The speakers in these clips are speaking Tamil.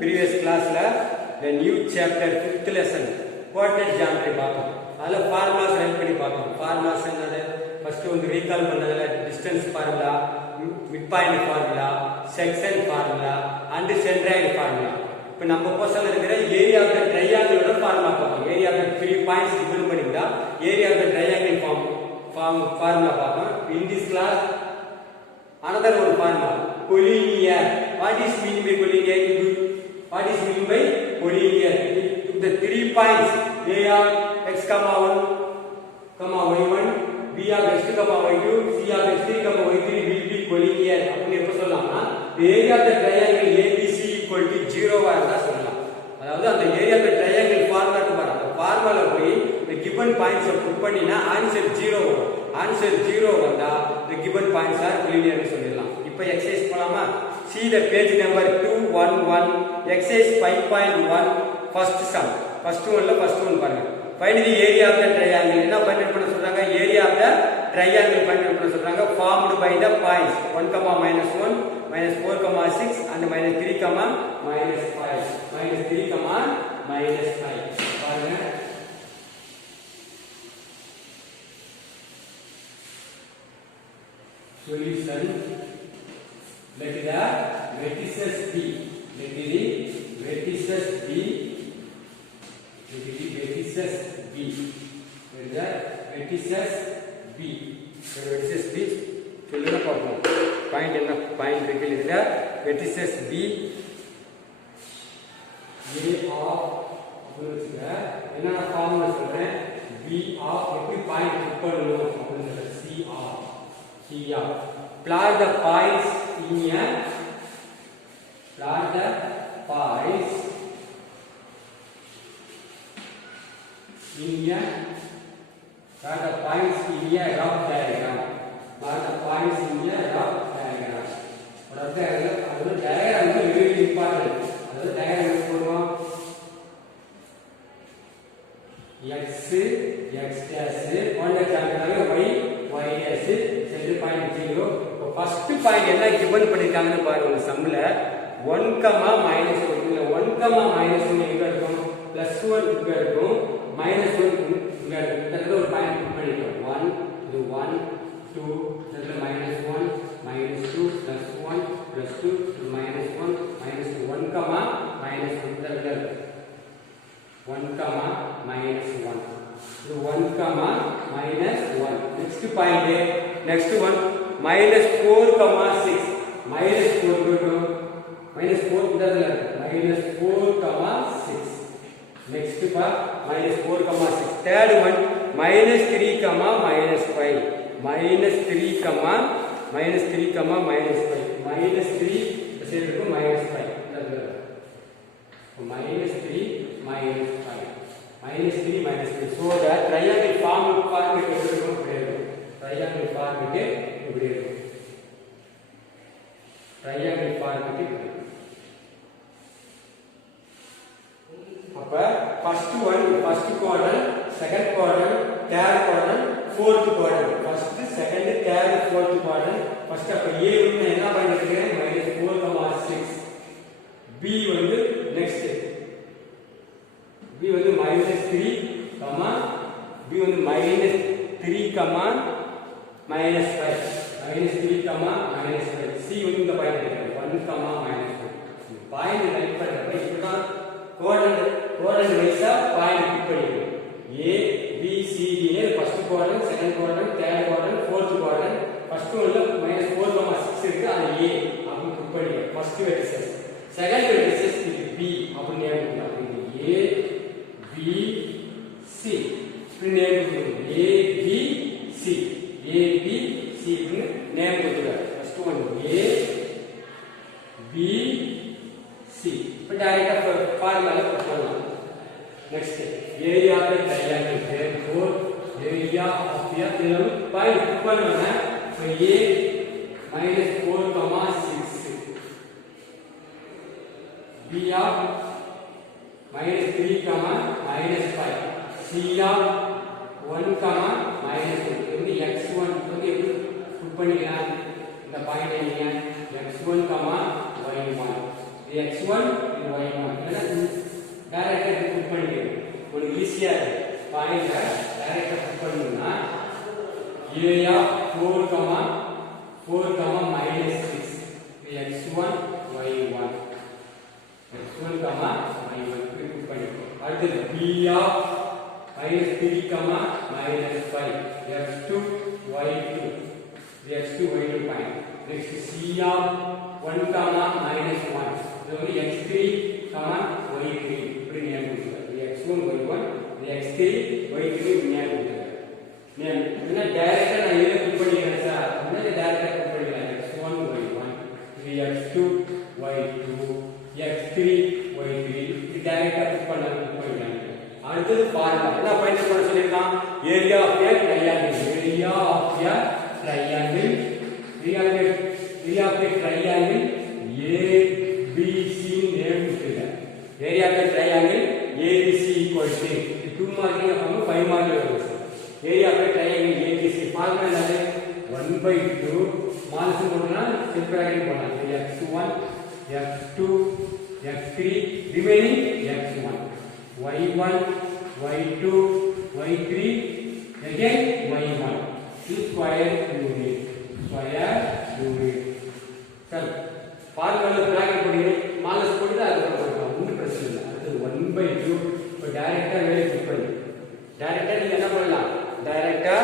previous classல the new chapter 5th lesson coordinate geometry பார்த்தோம். அதுல formulas ரைட் பண்ணி பார்த்தோம். formulas என்னது? ஃபர்ஸ்ட் வந்து ரீகால் பண்ணதுல distance formula, midpoint formula, section formula and centroid formula. இப்போ நம்ம போர்ஷன்ல இருக்கிற ஏரியா ஆஃப் தி ட்ரையாங்கிளோட ஃபார்முலா பார்த்தோம். Area of the 3 points given பண்ணிருந்தா area of the triangle formula பார்த்தோம். In this class another one formula, collinear. What is mean by collinear? What is mean by collinear? If the 3 points A of x comma 1 comma y1, B of x2 comma y2, C of x3 comma y3 will be collinear. அப்படி எப்ப சொல்லலாம்னா area of the triangle ABC equal to 0 வா இருந்தா சொல்லலாம். அதாவது அந்த ஏரியா ஆஃப் தி ட்ரையாங்கிள் ஃபார்முலாக்கு பாருங்க. அந்த ஃபார்முலால போய் the given points புட் பண்ணினா ஆன்சர் 0 வரும். ஆன்சர் 0 வந்தா the given points are collinear னு சொல்லிடலாம். இப்போ எக்சர்சைஸ் போலாமா? See the page number 211 exercise 5.1 first sum. first one பாருங்க. Find the area of the triangle. என்ன ஃபைண்ட் பண்ண சொல்றாங்க? area of the triangle find பண்ண சொல்றாங்க. Formed by the points 1, -1, -4, 6 and -3, -5. -3, -5. பாருங்க. Solution. Let the vertices be. Let the vertices be. Let the vertices be. Let the vertices be. The vertices be. சொல்லுங்க பார்ப்போம். பாயிண்ட் என்ன பாயிண்ட் இருக்கு இதுல vertices be. A of அப்படிங்க என்ன ஃபார்முலா சொல்றேன்? B of எப்படி பாயிண்ட் புட் பண்ணனும் அப்படிங்கறது C of. Plot the points in a plot the points in a plot the points in a rough diagram. Plot the points in a rough diagram. Rough diagram அது diagram is very important. அது diagram போடுவோம். x x dash on the diagram y dash centre point 0. இப்போ ஃபர்ஸ்ட் பாயிண்ட் என்ன கிவன் பண்ணிருக்காங்கன்னு பாருங்க. சம்ல 1, -1 இல்ல 1, -1 எங்க இருக்கும்? +1 இங்க இருக்கும், -1 இங்க இருக்கும். இதுல ஒரு பாயிண்ட் புட் பண்ணிட்டோம். 1 இது 1 2 இதுல -1 -2 +1 +2 -1 -2 1, -1 இதுல 1, -1 இது 1, -1. next point next one -4, 6 -4 போடுறோம். -4 இதல்ல -4, 6 next part -4, 6 third one -3, -5 -3, -3, -5 சரி இருக்கும் -5 இதல்ல -3, -5 so the triangle form எப்படி இருக்கும்? triangle form இப்படி இருக்கும். triangle form இப்படி இருக்கும். அப்ப first one first quadrant, second quadrant, third quadrant, fourth quadrant. first, second, third, fourth quadrant. first அப்ப A வந்து என்ன பண்ணிருக்கேன்? -4, 6. B வந்து next B வந்து -3, B வந்து -3, -5 -3, -5. C வந்து இந்த பாயிண்ட் இருக்கு 1, -1. பாயிண்ட் ரைட் பண்றப்ப இதுதான் கோஆர்டினேட் வைஸா பாயிண்ட் பிக் பண்ணிக்கணும். A B C D னு first quadrant, second quadrant, third quadrant, fourth quadrant. First ஒன்ல -4, 6 இருக்கு, அது A அப்படி பிக் பண்ணிக்கணும். First vertices. செகண்ட் வெர்டிசஸ் இது B அப்படி நேம் கொடுக்கலாம். இது A B C இப்படி நேம் கொடுக்கணும். A B C A B C னு நேம் கொடுத்துருக்காங்க. First one A B C இப்போ டைரக்டா ஃபார்முலால போடலாம். Next area of the triangle therefore area of the triangle point put பண்ணனும்னா இப்போ A -4, 6 B of -3, -5 C of 1, -2 வந்து x1 வந்து எப்படி புட் பண்ணிக்கலாம்? இந்த பாயிண்ட் என்ன? x1, y1 இது x1 இது y1 இல்லனா டைரக்டா புட் பண்ணிடுங்க உங்களுக்கு ஈஸியா இருக்கு பாயிண்ட டைரக்டா புட் பண்ணனும்னா area 4 minus 6 இது x1 y1 x1 y1 put பண்ணிடுங்க அடுத்து b of minus 3 minus 5 x2 y2 the x2 y2 point next c of 1 minus 1 இது வந்து x3 y3 இப்படி நேம் கொடுத்துருக்காங்க x1 y1 the x3 y3 name கொடுத்துருக்காங்க நேம் என்ன டைரக்டா நான் இத புட் பண்ணிக்கிறேன் சார் அப்படினா டைரக்டா புட் பண்ணிக்கலாம் x1 y1 இது x2 y2 x3 y3 இது டைரக்டா புட் பண்ணிக்கலாம் அடுத்து ஃபார்முலா என்ன ஃபைண்ட் பண்ண சொல்லிருக்கான் area of a triangle area of a triangle area of a triangle ABC name கொடுத்துருங்க area of a triangle ABC equal to 2 marking அப்போ 5 மார்க் வரும் area of a triangle ABC formula என்னது 1/2 மால்ஸ் போடுனா செட் பிராக்கெட் போடலாம் x1 x2 x3 remaining x1 y1 y2 y3 again y1 this square unit sir formula bracket போடுங்க மாலஸ் போட்டு அது போடலாம் ஒண்ணும் பிரச்சனை இல்ல அது 1/2 இப்போ டைரக்டா வேல்யூ புட் பண்ணி டைரக்டா நீங்க என்ன பண்ணலாம் டைரக்டா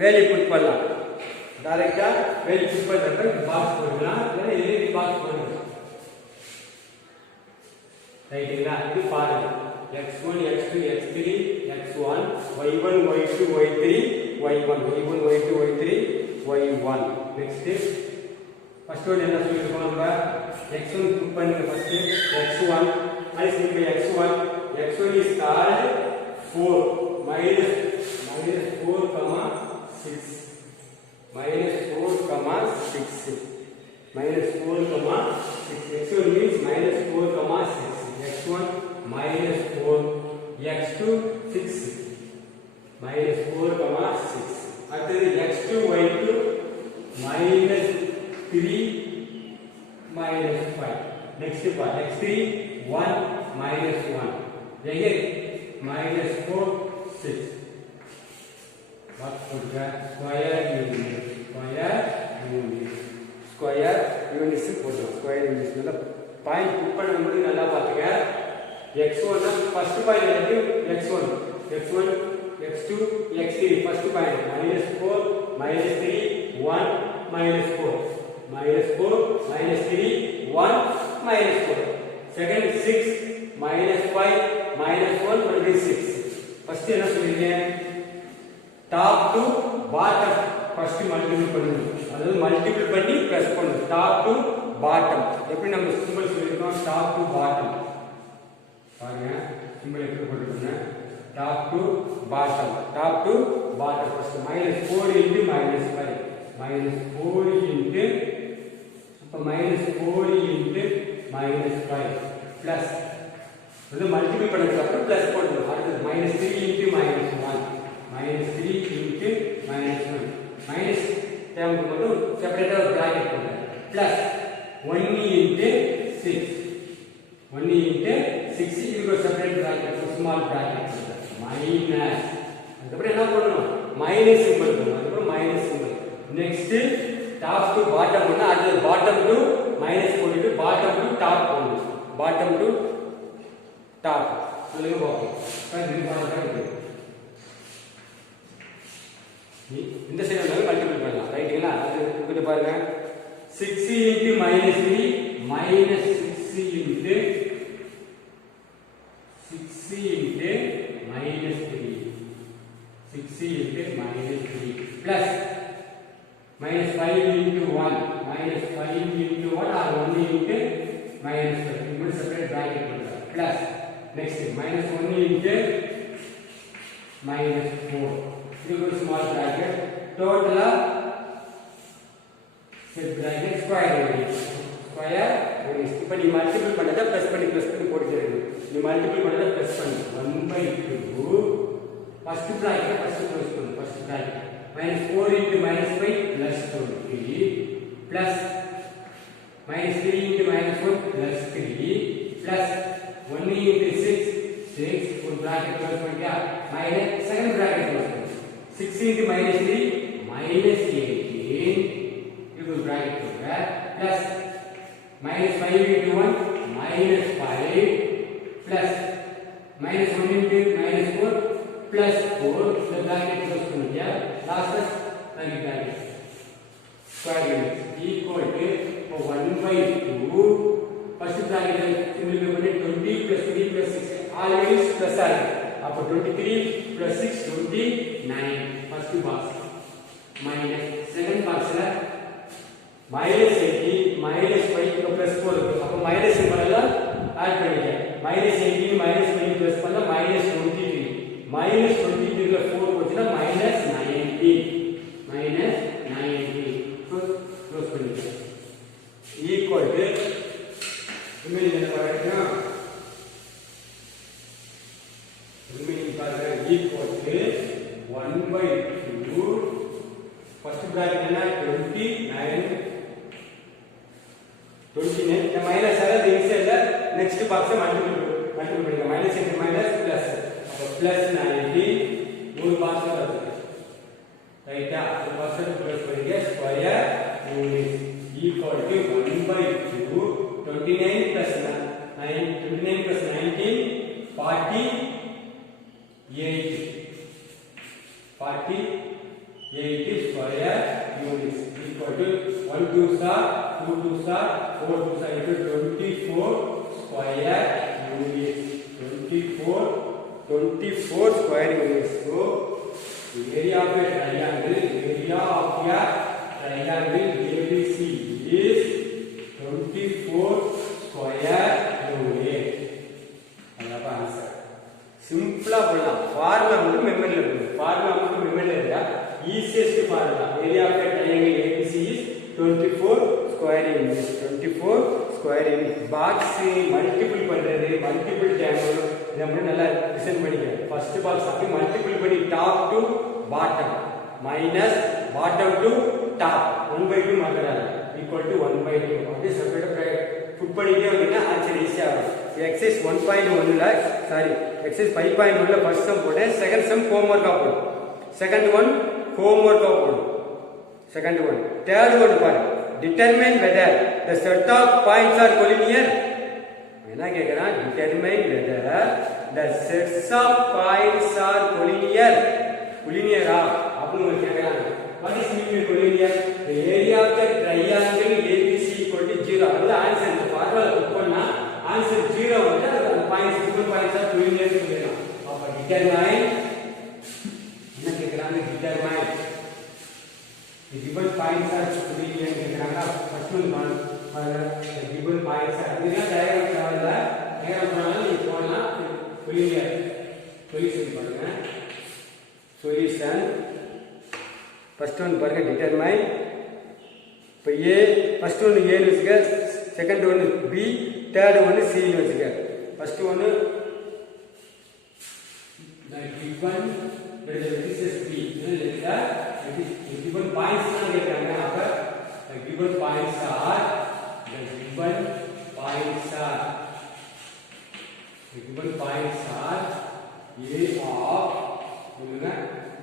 வேல்யூ புட் பண்ணலாம் டைரக்டா வேல்யூ புட் பண்றப்ப பாக்ஸ் போடலாம் இல்ல எலிமெண்ட் பாக்ஸ் போடலாம் ரைட்டுங்களா இது formula x1 x2 x3 x1 y1 y2 y3 y1 y1 y2 y3 y1 next first one என்ன சொல்லிருக்கோம் நம்ம x1 புட் பண்ணுங்க first x1 minus x1 x1 is called 4 minus 4 6 minus 4 6 x1 means minus 4 6 x1 minus 4 x2 6 minus 4 6 அடுத்து x2 y2 minus 3 minus 5 next part x3 1 minus 1 again minus 4 6 what put that square unit போடுறோம் ஸ்கொயர் யூனிட் நல்ல பாயிண்ட் புட் பண்ணும்போது நல்லா பாத்துங்க x1 first point வந்து x1 x2 x3 first point -4 -3 1 -4 -4 -3 1 -4 second 6 -5 -1 26 first என்ன சொல்றீங்க top to bottom first multiple பண்ணுங்க அதாவது மல்டிபிள் பண்ணி பிளஸ் பண்ணுங்க top to bottom எப்படி நம்ம சிம்பிள் சொல்லிருக்கோம் top to bottom பாருங்க சிம்பிள் எப்படி போட்டுருங்க top to bottom first -4 into -5 -4 into அப்ப -4 into -5 plus இது மல்டிபிள் பண்ணதுக்கு அப்புறம் பிளஸ் போடுங்க அடுத்து -3 into -1 -3 into -1 மைனஸ் டேர்ம் மட்டும் செப்பரேட்டா ஒரு பிராக்கெட் போடுங்க பிளஸ் 1 into 6 1 into 6 இதுக்கு ஒரு செப்பரேட் பிராக்கெட் ஒரு ஸ்மால் பிராக்கெட் மைனஸ் அதுக்கப்புறம் என்ன பண்ணணும் மைனஸ் சிம்பிள் போடணும் அதுக்கப்புறம் minus simple next top to bottom பண்ணா அது பாட்டம் டு மைனஸ் போட்டுட்டு பாட்டம் டு டாப் போடணும் பாட்டம் டு டாப் சொல்லுங்க பாப்போம் இந்த சைடு வந்து மல்டிபிள் பண்ணலாம் ரைட்டுங்களா அது இங்க பாருங்க 6 into -3 minus 6 into -3 plus -5 into 1 or 1 into -5 இது செப்பரேட் பிராக்கெட் போடுங்க plus next -1 into -4 இது ஒரு ஸ்மால் பிராக்கெட் டோட்டலா செட் பிராக்கெட் ஸ்கொயர் யூனிட் இப்போ நீ மல்டிபிள் பண்ணத ப்ளஸ் பண்ணி போட்டுக்கிறது நீ மல்டிபிள் பண்ணத ப்ளஸ் பண்ணி 1/2 ஃபர்ஸ்ட் பிராக்கெட் ஃபர்ஸ்ட் க்ளோஸ் பண்ணு first bracket -4 into -5 plus 20 plus -3 into -1 plus minus second bracket close करो 6 into minus 3 minus 18 you will bracket होगा plus minus 5 into 1 minus 5 plus minus 1 into minus 4 plus 4 the bracket close करो क्या last bracket square unit equal to 1/2 first bracket simplify பண்ணி 20 plus 3 plus 6 always plus ஆ அப்ப 23 plus 6 29 first box minus second box ல minus 80 minus 5 plus 4 அப்ப minus symbol எல்லாம் ஆட் பண்ணிக்க minus 18 minus 5 plus பண்ணா minus 23 minus 23 ல 4 போச்சுனா minus 90 close பண்ணிக்க equal to remaining என்ன பாருங்க remaining பாருங்க equal to 1/2 first bracket என்ன 29 இந்த மைனஸ் ஆல இன்சைட்ல நெக்ஸ்ட் பாக்ஸ் மல்டிபிள் பண்ணிங்க மைனஸ் இன்டு மைனஸ் பிளஸ் அப்ப பிளஸ் 90 மூணு பாக்ஸ் வருது ரைட்டா ஒரு பாக்ஸ் பிளஸ் பண்ணிங்க square unit equal to 1/2 29 plus 19 48 square units equal to 1 2s are 2 2s are 4 2s are equal to 24 square units 24 square units. So area of a triangle ABC is 24 square unit. அதான் ஆன்சர். சிம்பிளா பண்ணலாம். ஃபார்முலா மட்டும் மெமரியில இருக்கு. ஃபார்முலா மட்டும் மெமரியில இருக்கா? Easiest formula. Area of a triangle ABC is 24 square units. 24 square units. Box multiple பண்றது, மல்டிபிள் டைம் இத மட்டும் நல்லா லிசன் பண்ணிக்க. ஃபர்ஸ்ட் பாக்ஸ் அப்படி மல்டிபிள் பண்ணி top to bottom minus bottom to top 1/2 மாத்துறாங்க. equal to 1/2 அப்படியே செப்பரேட் புட் பண்ணிட்டே வந்தீங்கன்னா ஆன்சர் ஈஸியா வரும். எக்ஸர்சைஸ் 1.1 ல சாரி எக்ஸர்சைஸ் 5.1 ல ஃபர்ஸ்ட் சம் போட்டேன், செகண்ட் சம் ஹோம்வொர்க்கா போடு, செகண்ட் ஒன் ஹோம்வொர்க்கா போடு, செகண்ட் ஒன். தேர்ட் ஒன் பாரு, determine whether the set of points are collinear. என்ன கேக்குறான், determine whether the sets of points are collinear. கோலினியரா அப்படின்னு கேக்குறாங்க. What is mean by collinear? The area of the triangle ABC equal to 0. அது ஆன்சர். இந்த ஃபார்முலா புட் பண்ணா ஆன்சர் 0 வந்து அந்த points given points are collinear னு சொல்லலாம். அப்ப determine என்ன கேக்குறாங்க, determine the given points are collinear கேக்குறாங்க. ஃபர்ஸ்ட் ஒன் பாருங்க, the given points are இதெல்லாம் டயகிராம் தேவையில்ல, டயகிராம் பண்ணாலும் நீ போடலாம். collinear சொல்யூஷன் பாருங்க. சொல்யூஷன் फर्स्ट वन பாருங்க டிட்டர்மைன். இப்போ a ஃபர்ஸ்ட் ஒன் a னு வெச்சுக்க, second one b, third one c னு வெச்சுக்க. First one the given this is b இல்லையா, the given points தான் கேக்குறாங்க. அப்ப the given points are the given points are a of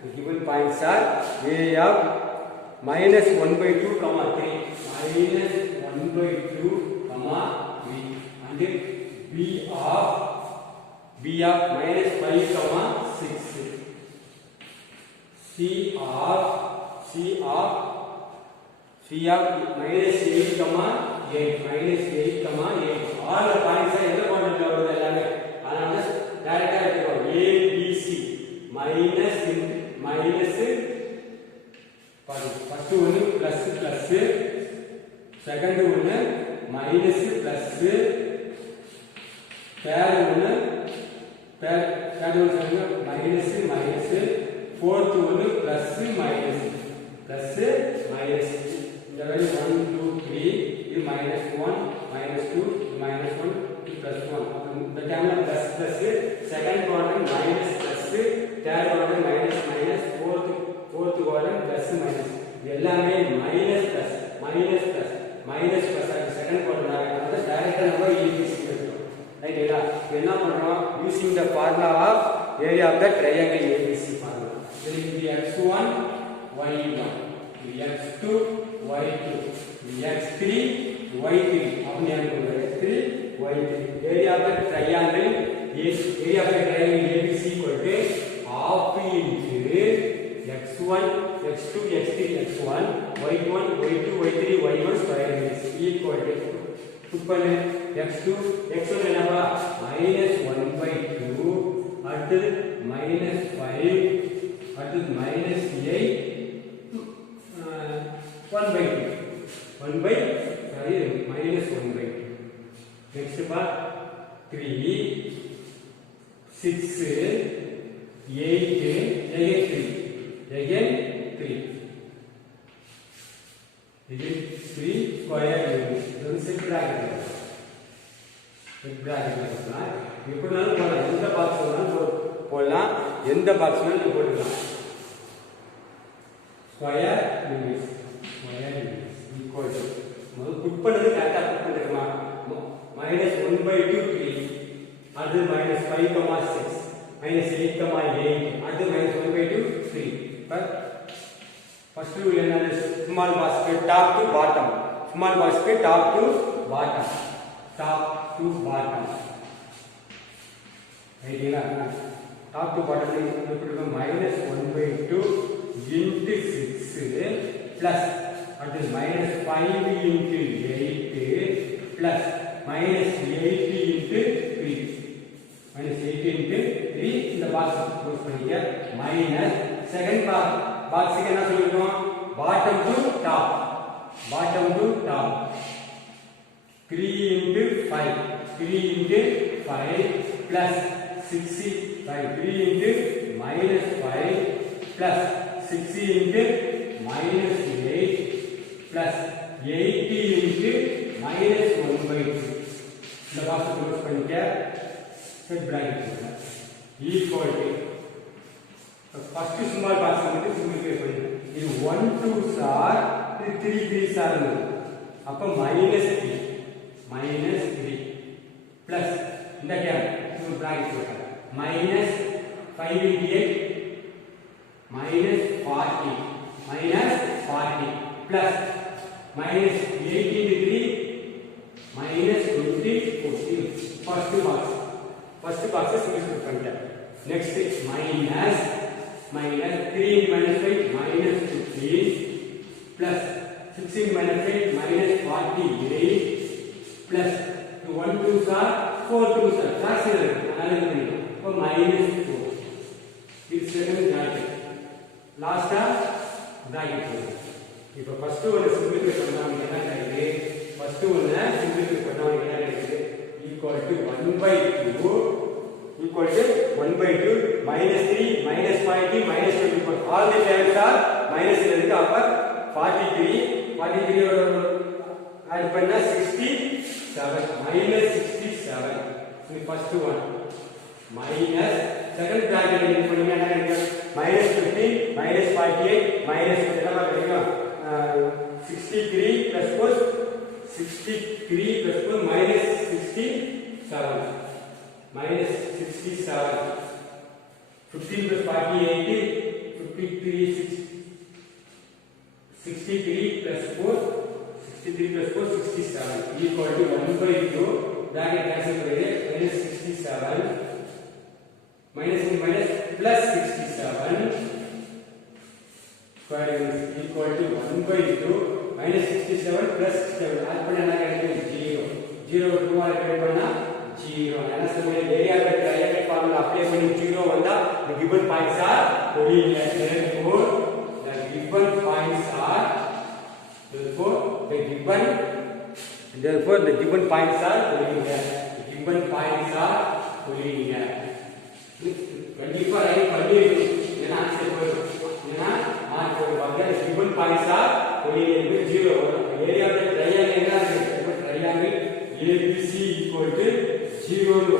the given points are a of minus 1/2 comma 3 minus 1/2 comma 3 and b of minus 5 comma 6, c of minus 8 comma 8. all the points are எந்த குவாட்ரண்ட்ல வருது எல்லாமே, அதனால டைரக்டா எடுத்துக்கோ. a b c minus பாருங்க, ஃபர்ஸ்ட் ஒன்னு பிளஸ் பிளஸ், செகண்ட் ஒன்னு மைனஸ் பிளஸ், தேர்ட் ஒன்னு மைனஸ் மைனஸ், ஃபோர்த் ஒன்னு பிளஸ் மைனஸ் இந்த மாதிரி 1 2 3 இது -1 -2 -1 plus 1. இந்த டைம்ல plus plus, second quadrant minus plus, third quadrant minus minus, fourth quadrant plus minus. எல்லாமே மைனஸ் பிளஸ் ஆக செகண்ட் குவாட்ரண்ட் ஆக டைரக்டா நம்ம ABC எடுத்துறோம். ரைட்டா? என்ன பண்றோம், using the formula of area of the triangle ABC formula. This is x1 y1, x2 y2, x3 y3. अपने आप को x3 y3. Area of the triangle ABC equal to half into x1 x2 x3 x1 y1 y2 y3 y1 square is equal to x2 x1 என்னவா -1/2 அடுத்து -5 அடுத்து -8 1/2 -1/2 next part 3 6 8 again 3 square units. This is bracket. Set bracket. இப்படினாலும் போடலாம், எந்த பாக்ஸ் வேணாலும் போடலாம், எந்த பாக்ஸ் வேணாலும் போட்டுக்கலாம். ஸ்கொயர் யூனிட்ஸ் ஈக்குவல் டு முதல்ல புட் பண்ணது கரெக்டா புட் பண்ணிருக்கமா -1/2 3 அது -5,6 -8,8 அது -1/2 3 பட் first rule என்னது small basket top to bottom small basket top to bottom idea top to bottom எப்படி இருக்கும் -1/2 into 6 plus அது -5 into 8 plus -8 into 3 -8 into 3 இந்த பாக்ஸ் யூஸ் பண்ணிக்க மைனஸ் செகண்ட் பாக்ஸ் என்ன சொல்லிருக்கோம் bottom to top 3 into 5 plus 65 3 into -5 plus 60 into -8 plus 80 into -1/2 இந்த பாக்ஸ் யூஸ் பண்ணிக்க set bracket equal to first small box வந்து சிம்பிளிஃபை பண்ணு இது 1 2s are 3 3s are அப்ப -3 plus இந்த கேம் இது பிராக்கெட் போடுங்க -5 into 8 -40 plus -8 into 3 -20 first box simplify பண்ணிட்டேன் next minus 3 into -5 -15 plus 16 minus 8 -48 plus 1 2s are 4 2s are fraction analyze so -4 this second bracket last bracket இப்போ first one simplify பண்ணா என்ன கிடைக்குது first one simplify பண்ணா என்ன கிடைக்குது equal to 1/2 equal to 1/2 -3 -40 -24 all the terms are minus ல இருக்கு அப்ப 43 ஓட ஆட் பண்ணா 67 -67 இது first one minus second bracket ல இருக்கு என்ன கிடைக்கும் -15 -48 என்னமா கிடைக்கும் 63 plus 4 -67 15 plus 48 53 63 plus 4 67 equal to 1/2 bracket cancel करेंगे -67 minus plus 67 square units equal to 1/2 -67 plus 67 add பண்ணா என்ன கிடைக்கும் 0 2 ஆல் டிவைட் பண்ணா 0 என்ன சொல்லுங்க area by triangle formula apply பண்ணி 0 வந்தா the given points are collinear therefore the given points are therefore the given points are collinear கண்டிப்பா ரைட் பண்ணி என்ன ஆன்சர் போடும் என்ன மார்க் போடுவாங்க the given points are collinear 0 area by triangle என்ன இருக்கு triangle ABC equal to 0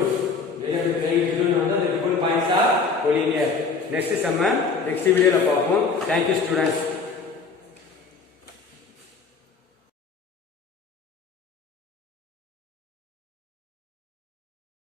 area by triangle 0 வந்தா the given points are collinear next sum next video ல பாப்போம் thank you students